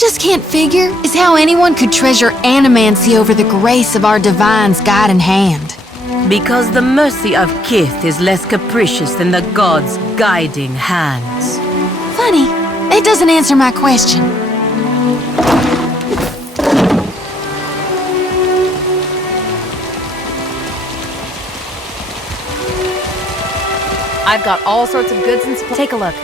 just can't figure is how anyone could treasure animancy over the grace of our divine's guiding hand. Because the mercy of Kith is less capricious than the gods' guiding hands. Funny, that doesn't answer my question. I've got all sorts of goods and supplies. Take a look.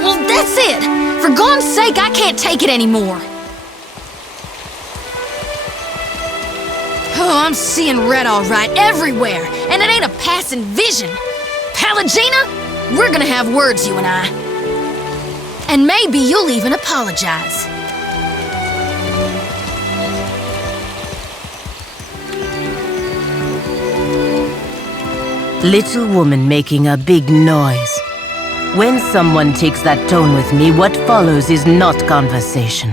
Well, that's it! For God's sake, I can't take it anymore! Oh, I'm seeing red all right, everywhere! And it ain't a passing vision! Palagina, we're gonna have words, you and I. And maybe you'll even apologize. Little woman making a big noise. When someone takes that tone with me, what follows is not conversation.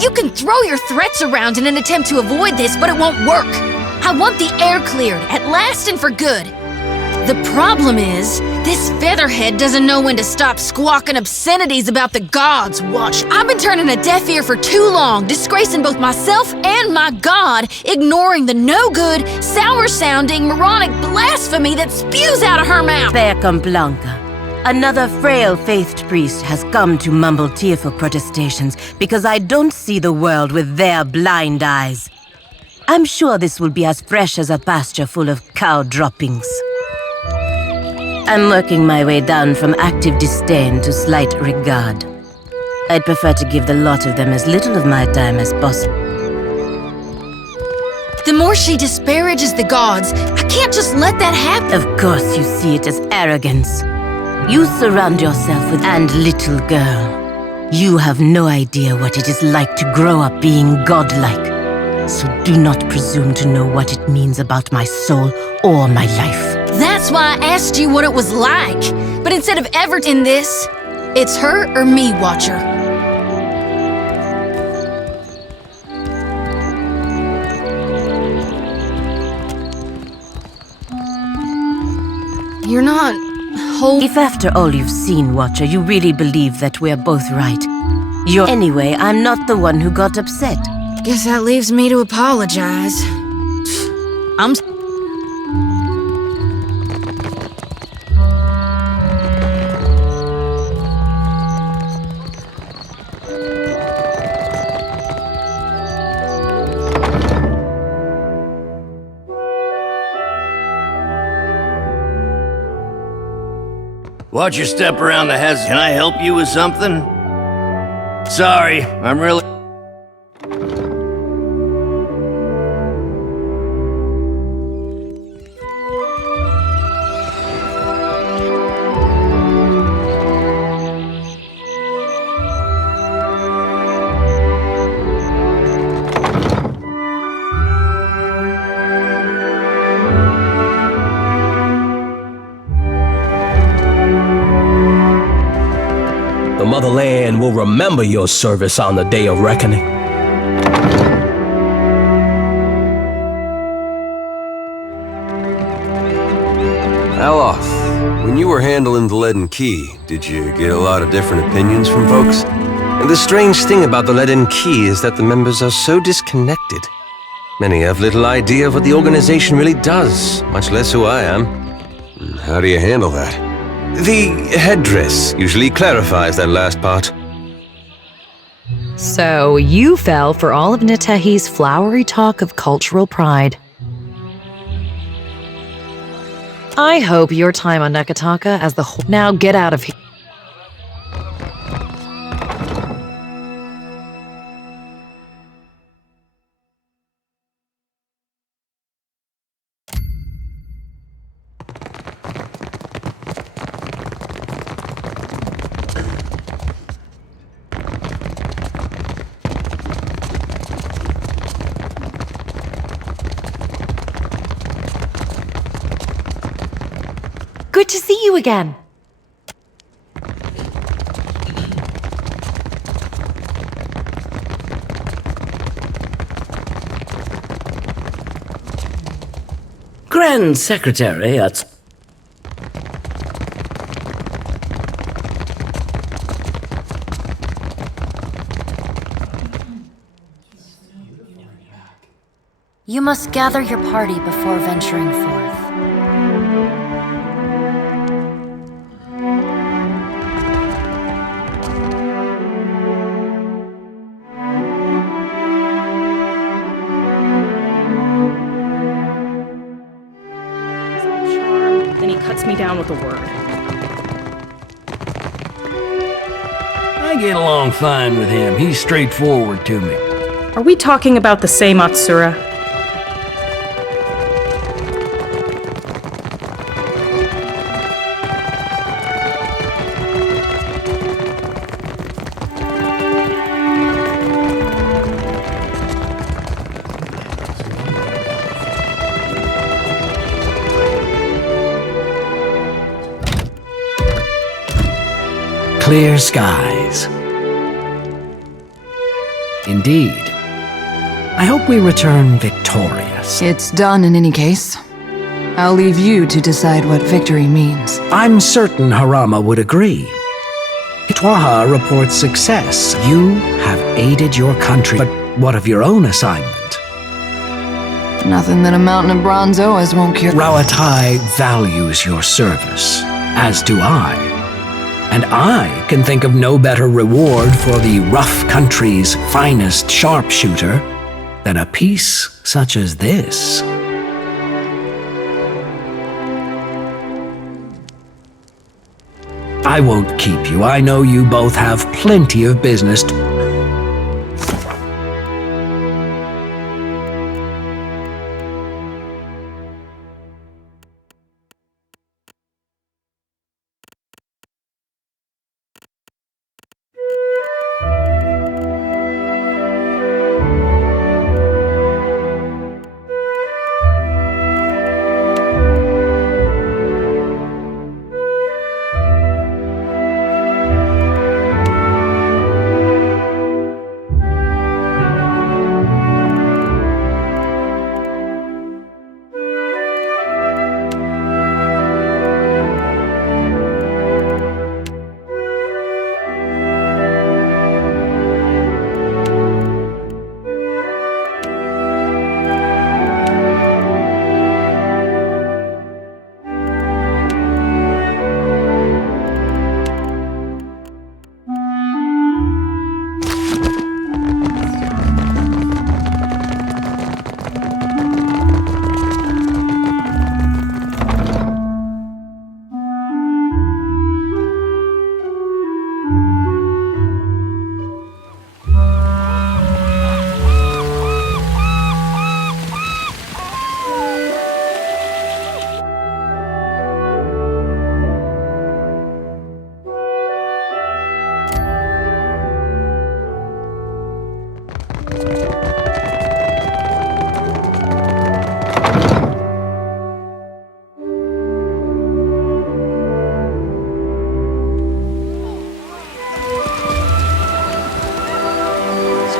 You can throw your threats around in an attempt to avoid this, but it won't work. I want the air cleared, at last and for good. The problem is, this featherhead doesn't know when to stop squawking obscenities about the gods. Watch, I've been turning a deaf ear for too long, disgracing both myself and my god, ignoring the no-good, sour-sounding, moronic blasphemy that spews out of her mouth. Faircom Blanca. Another frail-faithed priest has come to mumble tearful protestations because I don't see the world with their blind eyes. I'm sure this will be as fresh as a pasture full of cow droppings. I'm working my way down from active disdain to slight regard. I'd prefer to give the lot of them as little of my time as possible. The more she disparages the gods, I can't just let that happen. Of course you see it as arrogance. You surround yourself with... And little girl, you have no idea what it is like to grow up being godlike. So do not presume to know what it means about my soul or my life. That's why I asked you what it was like. But instead of ever in this, it's her or me, Watcher. You're not whole. If after all you've seen, Watcher, you really believe that we're both right, you're... Anyway, I'm not the one who got upset. Guess that leaves me to apologize. Watch your step around the heads. Can I help you with something? Sorry, I'm really... The motherland will remember your service on the day of reckoning. Aloth, when you were handling the Leaden Key, did you get a lot of different opinions from folks? The strange thing about the Leaden Key is that the members are so disconnected. Many have little idea of what the organization really does, much less who I am. How do you handle that? The headdress usually clarifies that last part. So, you fell for all of Natehi's flowery talk of cultural pride. I hope your time on Nekataka as the whole... Now get out of here. Good to see you again. Grand Secretary at... You must gather your party before venturing forth. Then he cuts me down with a word. I get along fine with him. He's straightforward to me. Are we talking about the same Atsura? Clear skies. Indeed. I hope we return victorious. It's done in any case. I'll leave you to decide what victory means. I'm certain Harama would agree. Twaha reports success. You have aided your country, but what of your own assignment? Nothing that a mountain of bronze Oas won't cure. Rawatai values your service, as do I. And I can think of no better reward for the rough country's finest sharpshooter than a peace such as this. I won't keep you. I know you both have plenty of business to...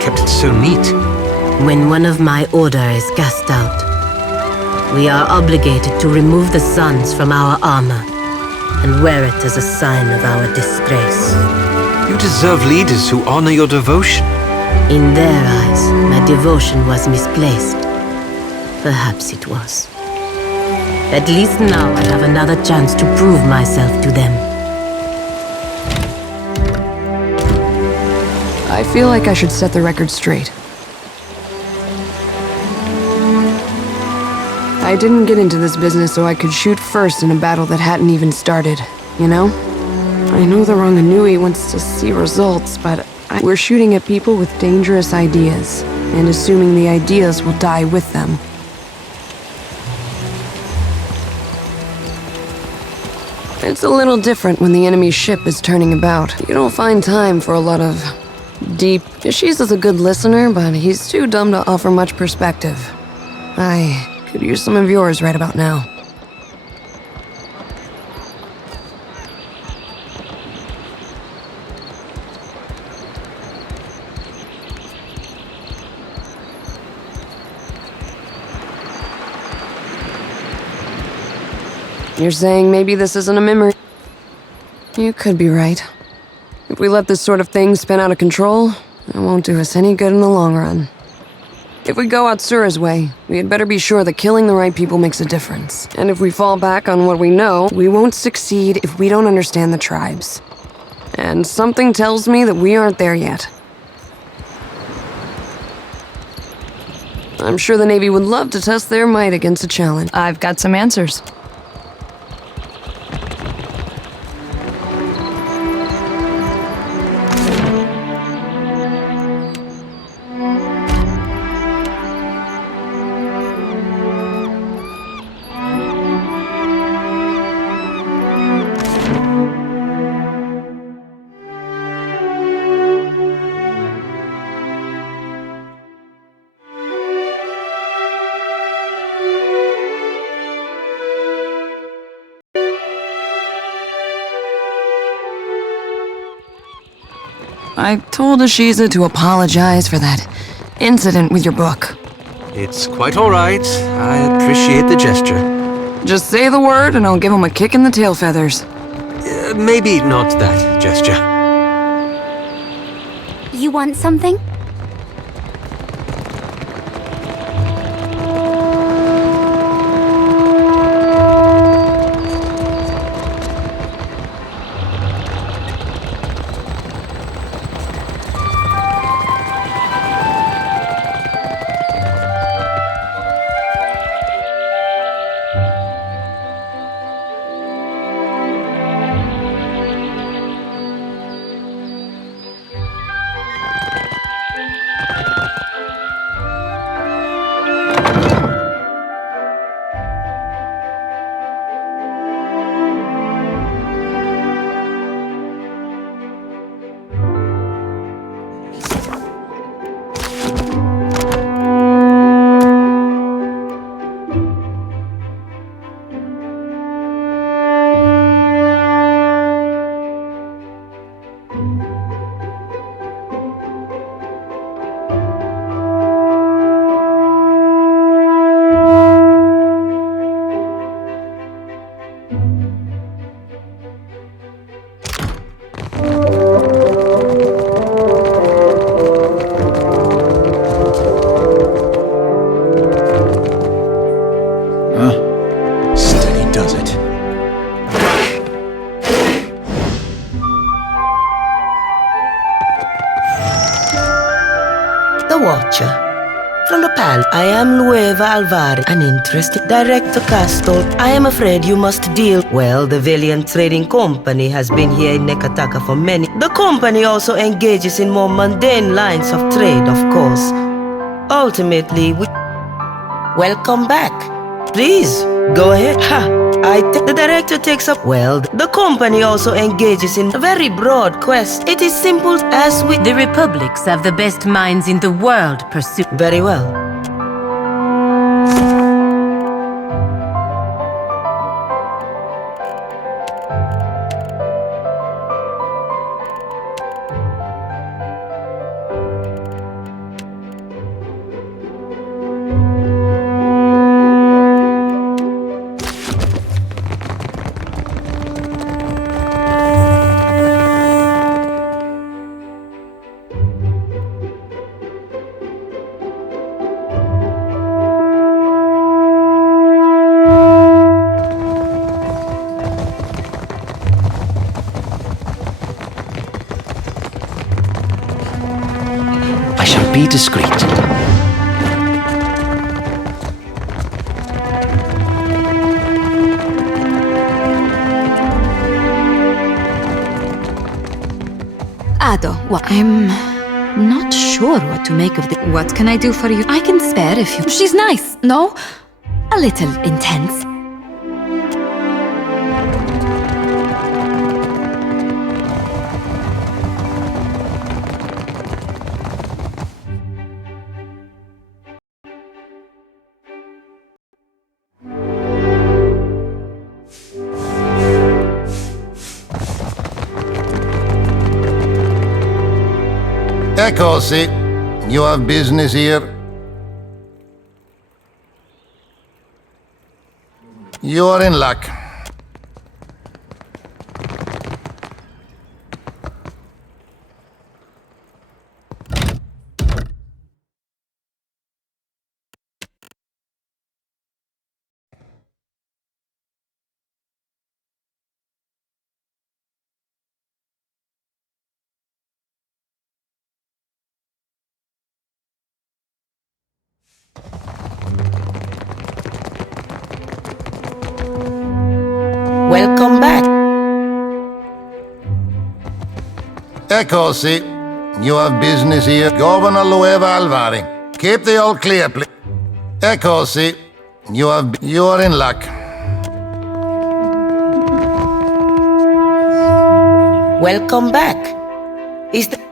Kept it so neat. When one of my order is cast out, we are obligated to remove the suns from our armor and wear it as a sign of our disgrace. You deserve leaders who honor your devotion. In their eyes, my devotion was misplaced. Perhaps it was. At least now I have another chance to prove myself to them. I feel like I should set the record straight. I didn't get into this business so I could shoot first in a battle that hadn't even started, you know? I know the Ranganui wants to see results, but we're shooting at people with dangerous ideas, and assuming the ideas will die with them. It's a little different when the enemy's ship is turning about. You don't find time for a lot of deep... Ishiza's a good listener, but he's too dumb to offer much perspective. I could use some of yours right about now. You're saying maybe this isn't a memory? You could be right. If we let this sort of thing spin out of control, it won't do us any good in the long run. If we go Atsura's way, we had better be sure that killing the right people makes a difference. And if we fall back on what we know, we won't succeed if we don't understand the tribes. And something tells me that we aren't there yet. I'm sure the Navy would love to test their might against a challenge. I've got some answers. I told Ashiza to apologize for that incident with your book. It's quite all right. I appreciate the gesture. Just say the word and I'll give him a kick in the tail feathers. Maybe not that gesture. You want something? From the Pal, I am Lueva Alvarez, an interesting Director Castle. I am afraid you must deal. Well, the Valiant Trading Company has been here in Nekataka for many. The company also engages in more mundane lines of trade, of course. Ultimately, we... Welcome back. Please, go ahead. The director takes up... Well, the company also engages in a very broad quest. It is simple as we... The Republics have the best minds in the world pursue... Very well. Be discreet. Ado, I'm not sure what to make of this. What can I do for you? I can spare if you... She's nice, no? A little intense. Eccoci. You have business here? You are in luck. Welcome back. Eccoci. You have business here. Governor Lueva Alvari. Keep the all clear, please. Eccoci. You are in luck. Welcome back. Is the...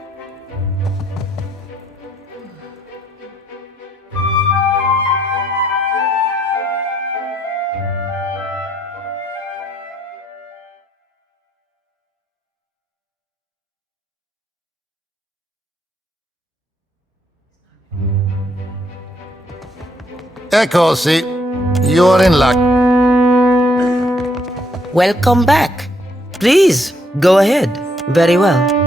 Eccoci. You are in luck. Welcome back. Please, go ahead. Very well.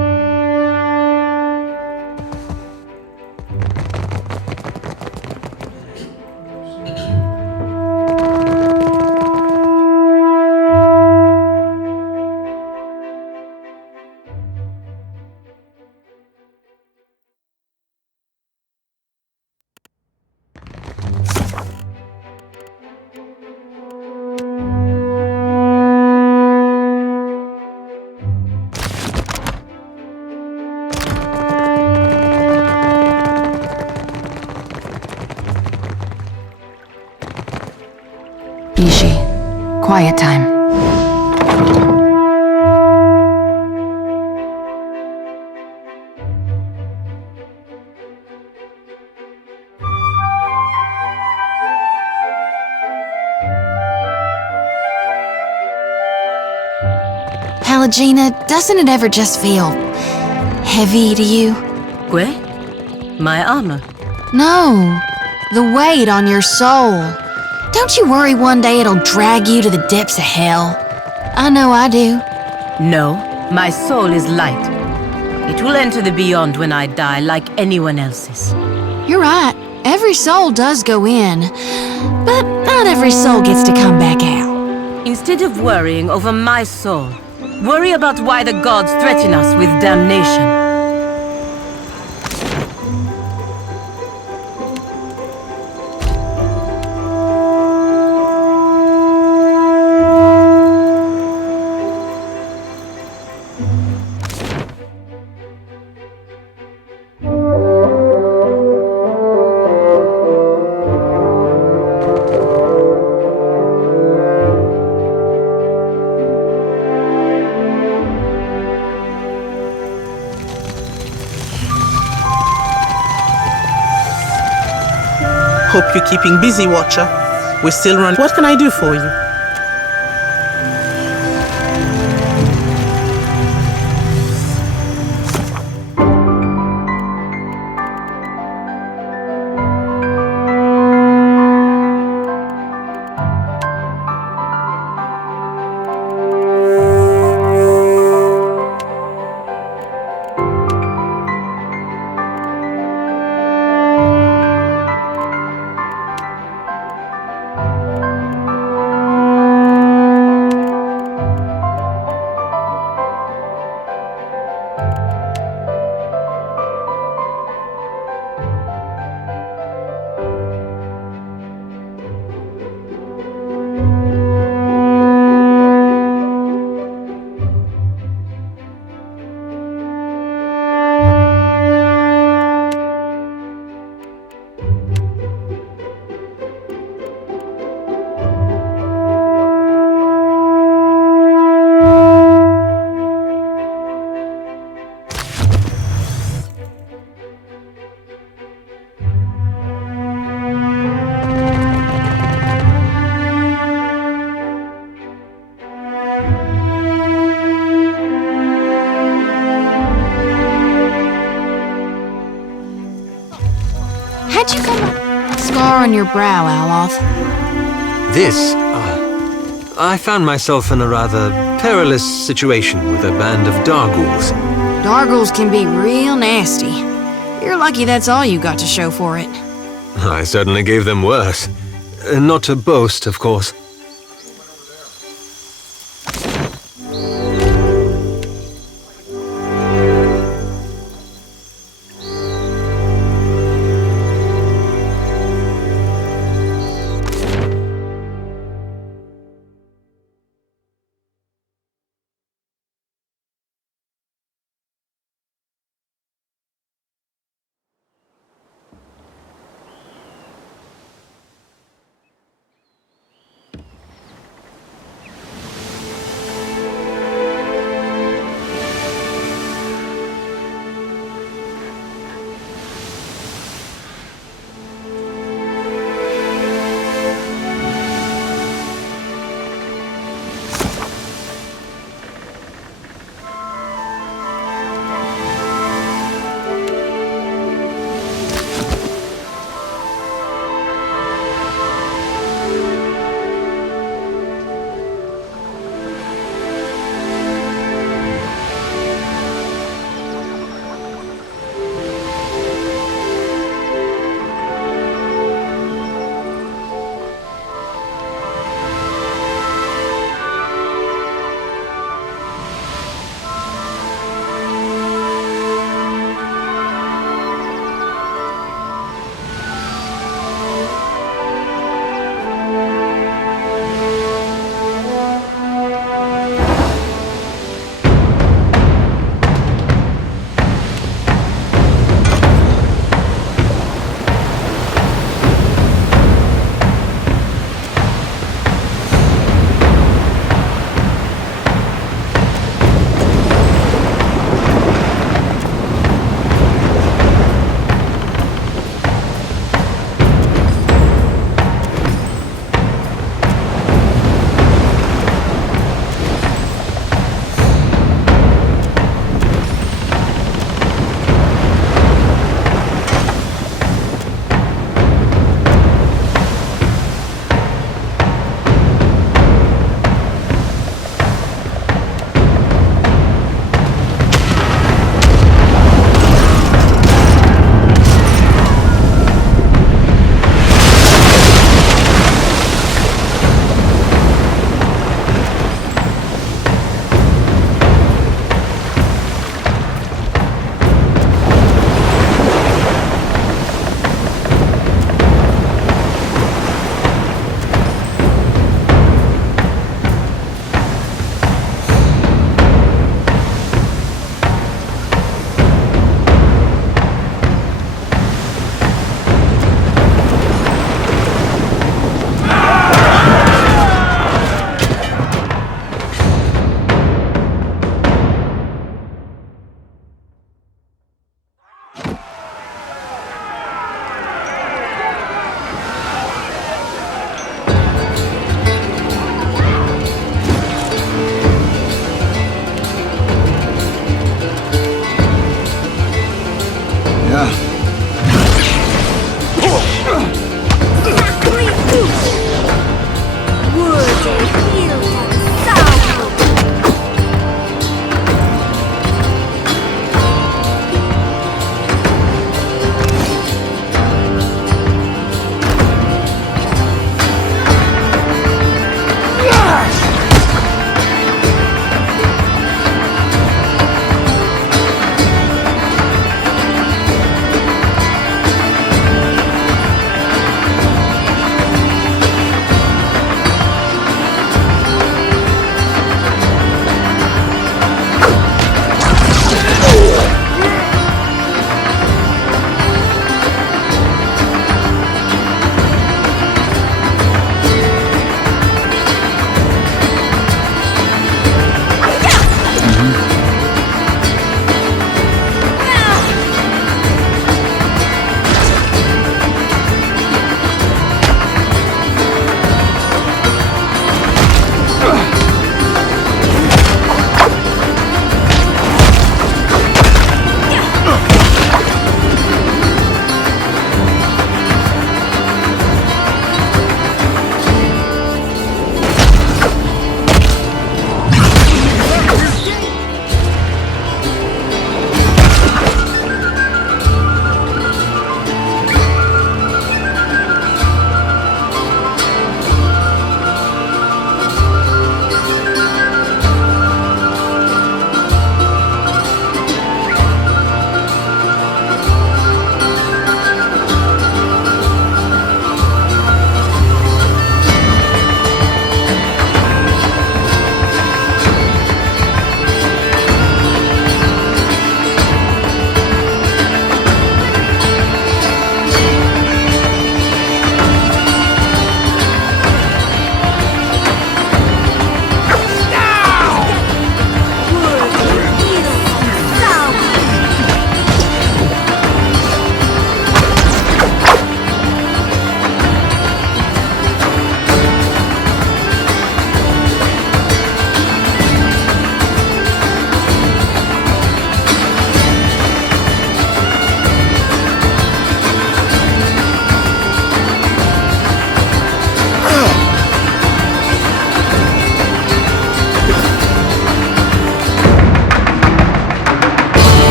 Ishi, quiet time. Halogena, doesn't it ever just feel heavy to you? Que? My armor? No, the weight on your soul. Don't you worry one day it'll drag you to the depths of hell? I know I do. No, my soul is light. It will enter the beyond when I die, like anyone else's. You're right. Every soul does go in, but not every soul gets to come back out. Instead of worrying over my soul, worry about why the gods threaten us with damnation. Hope you're keeping busy, Watcher. We're still running. What can I do for you? How'd you come up? Scar on your brow, Aloth. This? I found myself in a rather perilous situation with a band of Dargools. Dargools can be real nasty. You're lucky that's all you got to show for it. I certainly gave them worse. Not to boast, of course.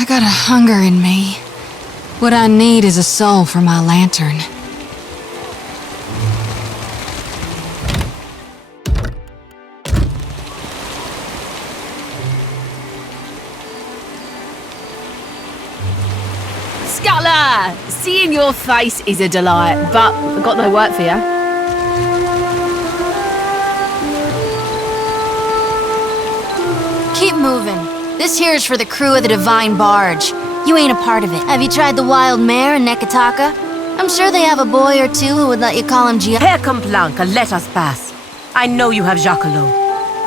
I got a hunger in me. What I need is a soul for my lantern. Scutler! Seeing your face is a delight, but I've got no work for you. Keep moving. This here is for the crew of the Divine Barge. You ain't a part of it. Have you tried the Wild Mare in Nekataka? I'm sure they have a boy or two who would let you call him Père Complanca, let us pass. I know you have Jacquelot.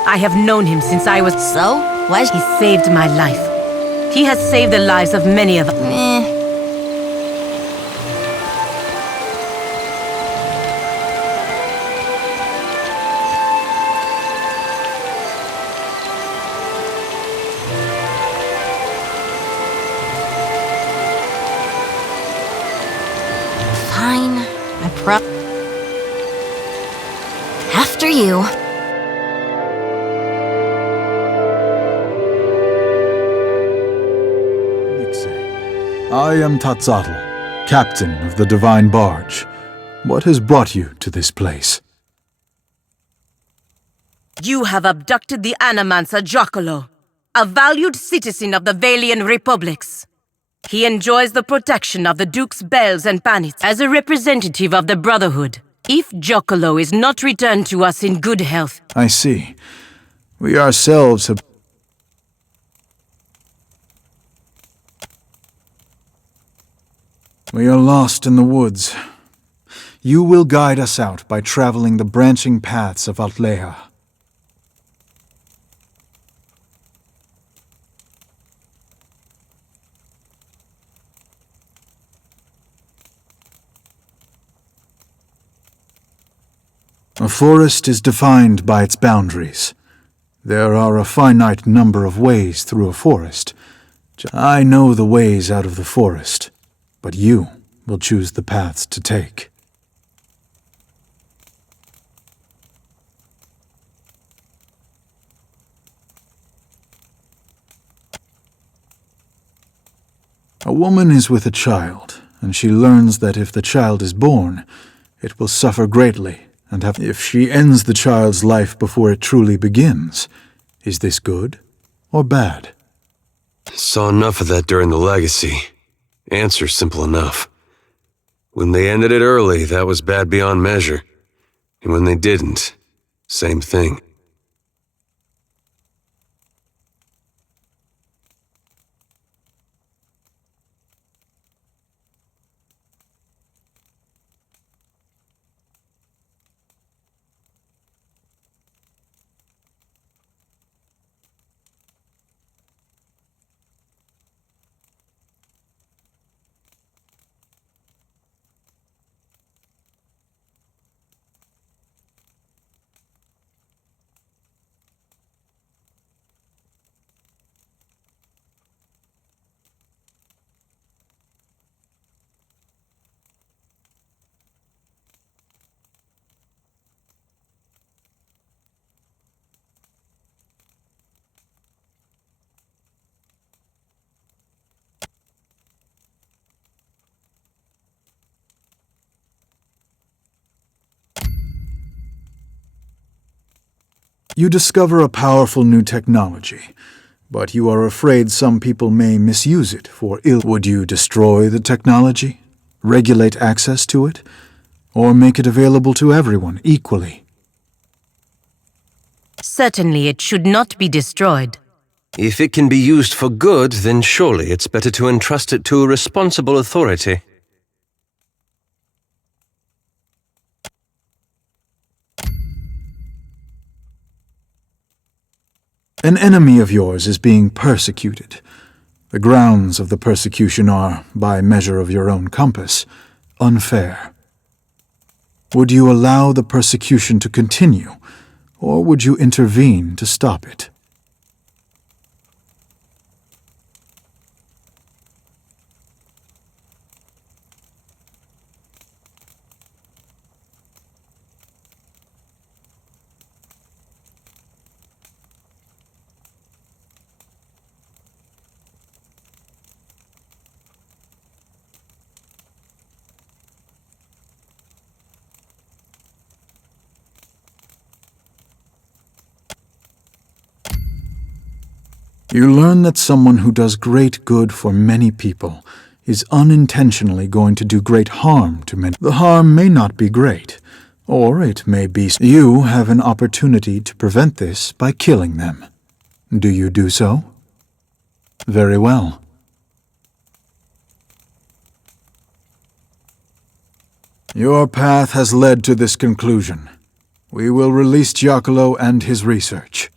I have known him since I was... So? Why? He saved my life. He has saved the lives of many of us. Fine. After you. I am Tatzatl, captain of the Divine Barge. What has brought you to this place? You have abducted the Animancer Jacquelot, a valued citizen of the Valian Republics. He enjoys the protection of the Duke's bells and bannets as a representative of the Brotherhood. If Jacquelot is not returned to us in good health... I see. We ourselves have... We are lost in the woods. You will guide us out by traveling the branching paths of Altleha. A forest is defined by its boundaries. There are a finite number of ways through a forest. I know the ways out of the forest, but you will choose the paths to take. A woman is with a child, and she learns that if the child is born, it will suffer greatly. And if she ends the child's life before it truly begins, is this good or bad? Saw enough of that during the Legacy. Answer simple enough. When they ended it early, that was bad beyond measure. And when they didn't, same thing. You discover a powerful new technology, but you are afraid some people may misuse it for ill. Would you destroy the technology, regulate access to it, or make it available to everyone equally? Certainly it should not be destroyed. If it can be used for good, then surely it's better to entrust it to a responsible authority. An enemy of yours is being persecuted. The grounds of the persecution are, by measure of your own compass, unfair. Would you allow the persecution to continue, or would you intervene to stop it? You learn that someone who does great good for many people is unintentionally going to do great harm to many. The harm may not be great, or it may be you have an opportunity to prevent this by killing them. Do you do so? Very well. Your path has led to this conclusion. We will release Giacomo and his research.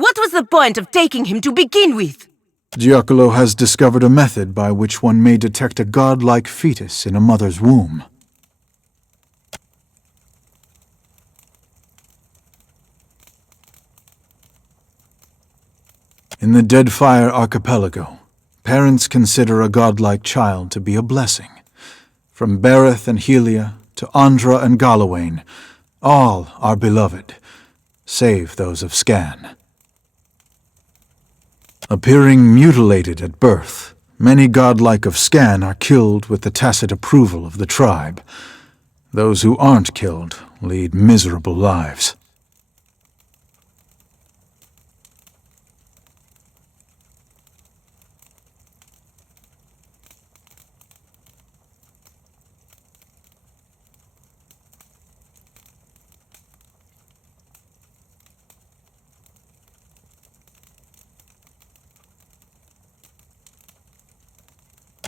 What was the point of taking him to begin with? Giacomo has discovered a method by which one may detect a godlike fetus in a mother's womb. In the Deadfire Archipelago, parents consider a godlike child to be a blessing. From Bereth and Helia to Andra and Galawain, all are beloved, save those of Scan. Appearing mutilated at birth, many godlike of Scan are killed with the tacit approval of the tribe. Those who aren't killed lead miserable lives.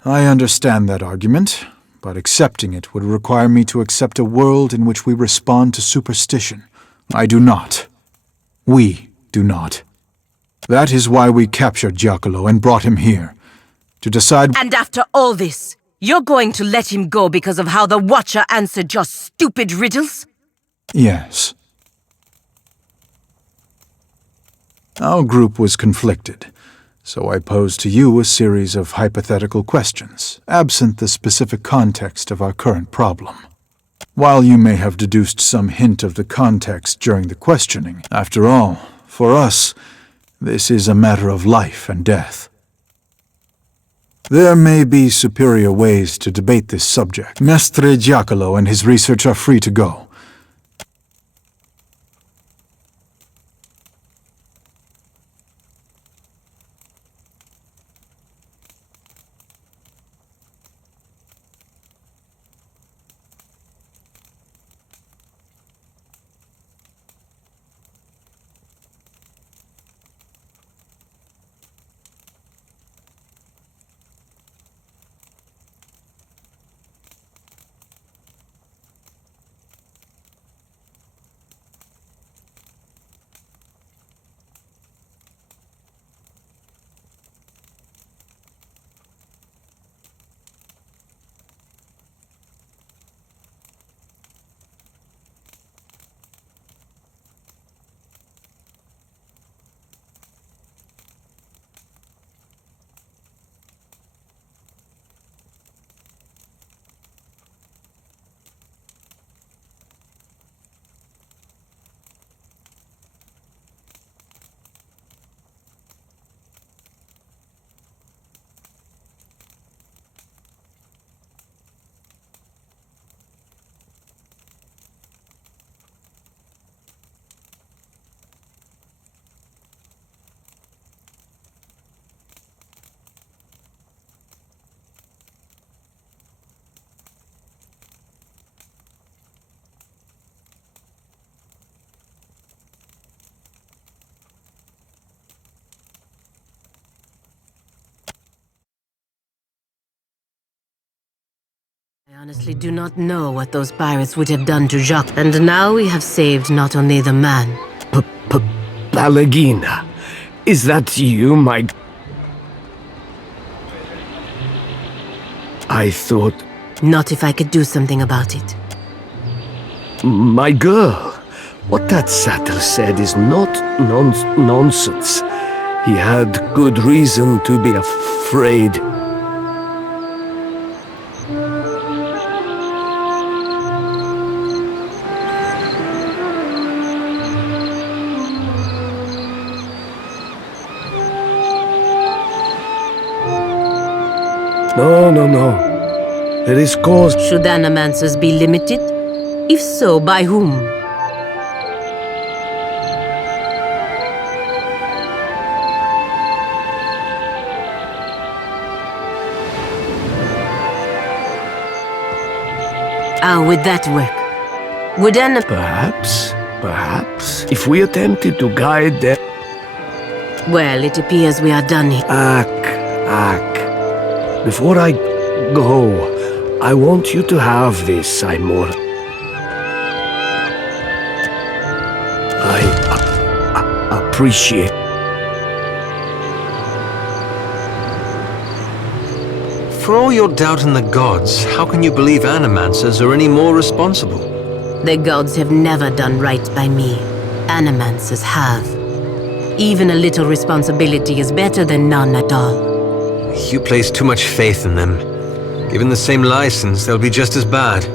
I understand that argument, but accepting it would require me to accept a world in which we respond to superstition. I do not. We do not. That is why we captured Giacomo and brought him here, to decide— And after all this, you're going to let him go because of how the Watcher answered your stupid riddles? Yes. Our group was conflicted, so I posed to you a series of hypothetical questions, absent the specific context of our current problem. While you may have deduced some hint of the context during the questioning, after all, for us, this is a matter of life and death. There may be superior ways to debate this subject. Mestre Giacomo and his research are free to go. honestly do not know what those pirates would have done to Jacques. And now we have saved not only the man. Balagina, is that you, my... I thought... Not if I could do something about it. My girl, what that satyr said is not nonsense. He had good reason to be afraid. No. There is cause. Should animancers be limited? If so, by whom? How would that work? Would an... Perhaps, if we attempted to guide them... Well, it appears we are done here. Ak. Before I go, I want you to have this, Aimor. I appreciate... For all your doubt in the gods, how can you believe animancers are any more responsible? The gods have never done right by me. Animancers have. Even a little responsibility is better than none at all. You place too much faith in them. Given the same license, they'll be just as bad.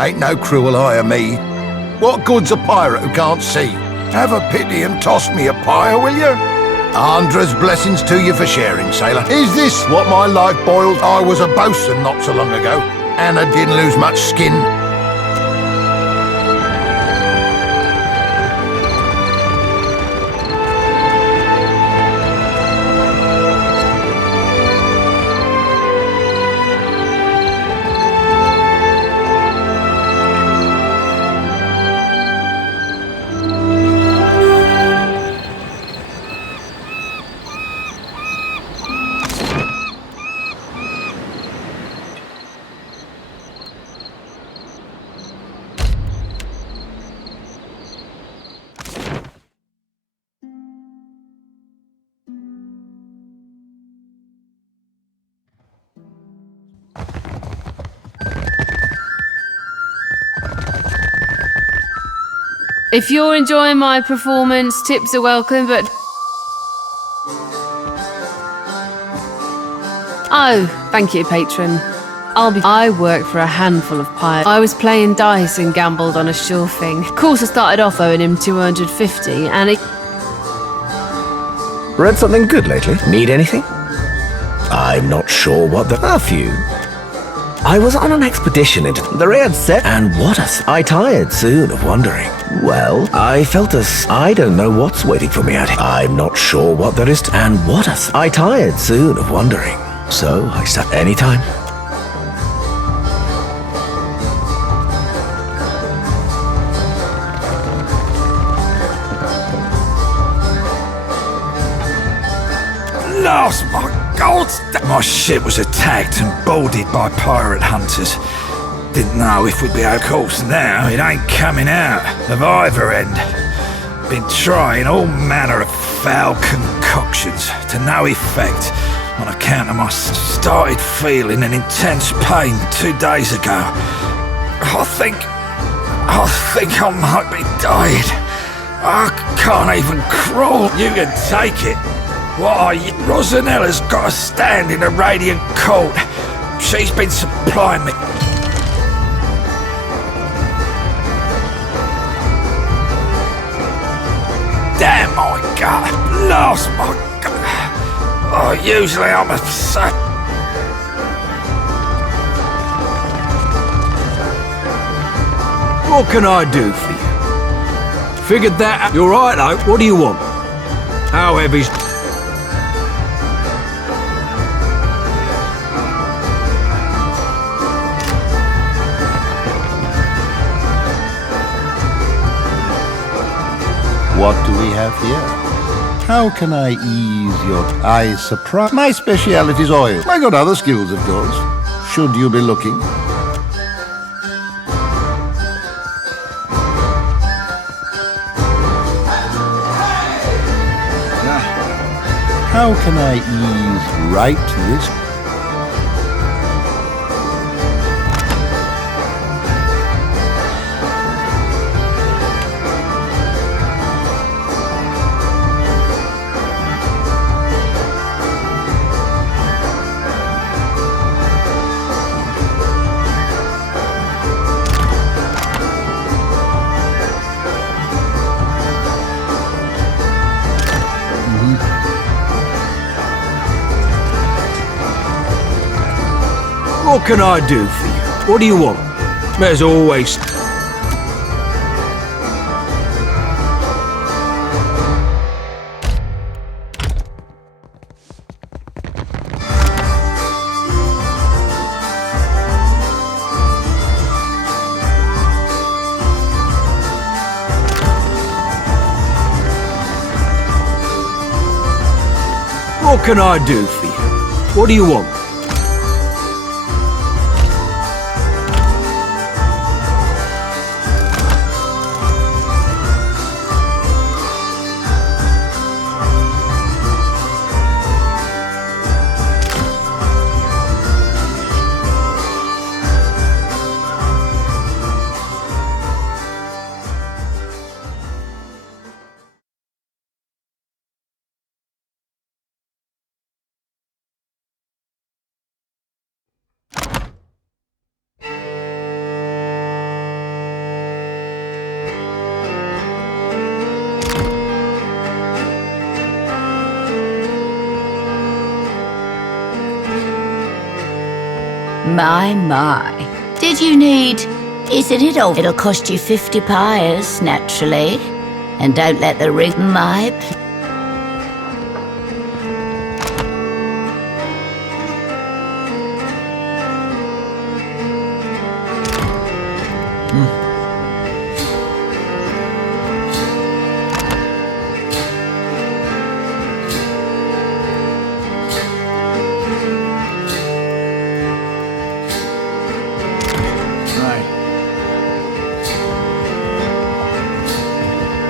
Ain't no cruel eye of me. What good's a pirate who can't see? Have a pity and toss me a pyre, will you? Andra's blessings to you for sharing, sailor. Is this what my life boils? I was a bosun not so long ago, and I didn't lose much skin. If you're enjoying my performance, tips are welcome, but... Oh, thank you, patron. I work for a handful of pirates. I was playing dice and gambled on a sure thing. Of course, I started off owing him 250, and it... Read something good lately? Need anything? I'm not sure what the... A few. I was on an expedition into the red set, and I tired soon of wondering. Well, I felt I don't know what's waiting for me out here. I'm not sure what there is I tired soon of wondering. So I said anytime. Lost my gold. My ship was attacked and boarded by pirate hunters. Didn't know if we'd be out. Of course, now it ain't coming out of either end. Been trying all manner of foul concoctions to no effect on account of my started feeling an intense pain 2 days ago. I think I might be dying. I can't even crawl. You can take it. Why, Rosanella's got a stand in a radiant court. She's been supplying me. Damn my gut! Lost my gut! Oh, usually I'm a suck. What can I do for you? Figured that out. You're right, though. What do you want? How heavy's... What do we have here? How can I ease your eye surprise? My speciality is oil. I got other skills, of course. Should you be looking? How can I ease right this? What can I do for you? What do you want? There's always... What can I do for you? What do you want? My. Did you need... Isn't it all? It'll cost you 50 pyres, naturally. And don't let the ring... My...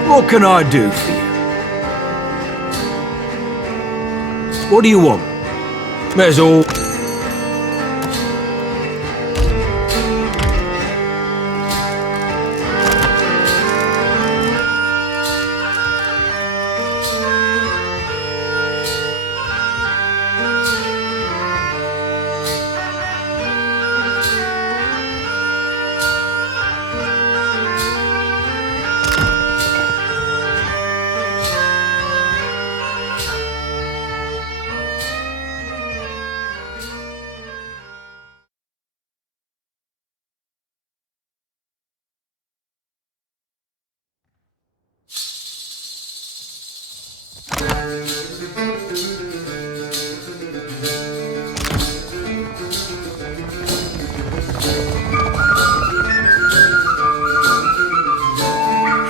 What can I do for you? What do you want? There's all...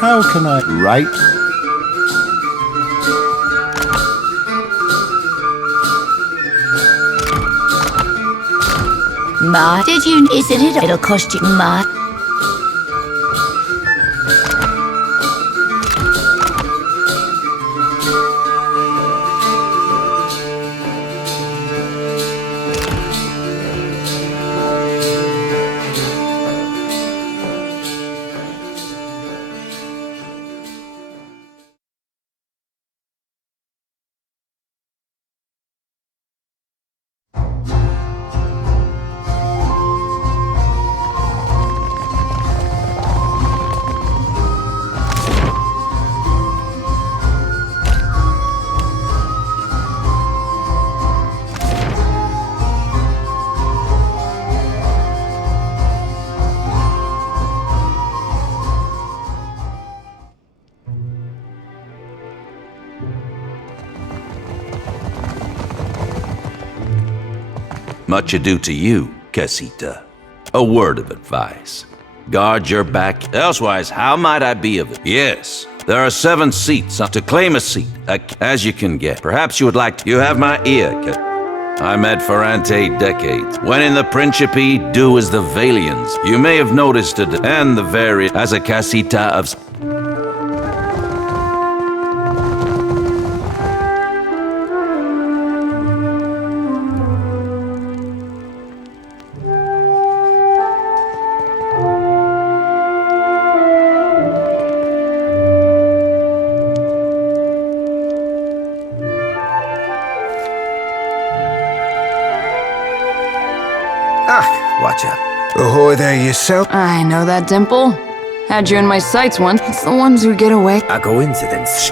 How can I write? My... Did you... Isn't it... It'll cost you... My... Much ado to you, Casita. A word of advice. Guard your back, elsewise how might I be of it? Yes, there are 7 seats to claim a seat, as you can get. Perhaps you would like to... You have my ear, I'm at Ferrante decades. When in the Principe, do as the Valians. You may have noticed it, and the various... As a Casita of... Watcher. Ahoy there yourself. I know that dimple. Had you in my sights once. It's the ones who get away. A coincidence.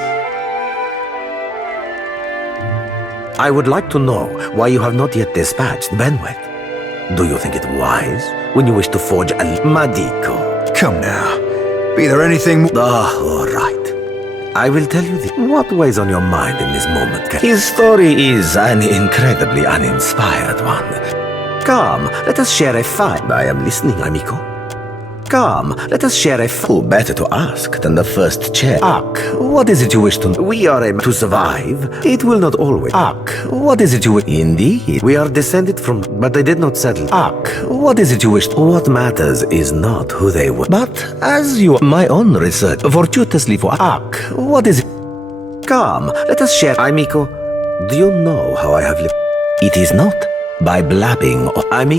I would like to know why you have not yet dispatched Benwick. Do you think it wise when you wish to forge a Madico? Come now. Be there anything... all right. I will tell you this. What weighs on your mind in this moment? His story is an incredibly uninspired one. Come, let us share a fight. I am listening, amico. Come, let us share a Who better to ask than the first chair? Ak, what is it you wish to know? We are to survive. It will not always. Ak, what is it you wish? Indeed. We are descended from, but they did not settle. Ak, what is it you wish? What matters is not who they were. But as you, my own research, fortuitously for Ak, what is it? Come, let us share. Amico, do you know how I have lived? It is not by blabbing.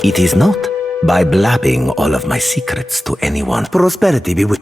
It is not by blabbing all of my secrets to anyone. Prosperity be with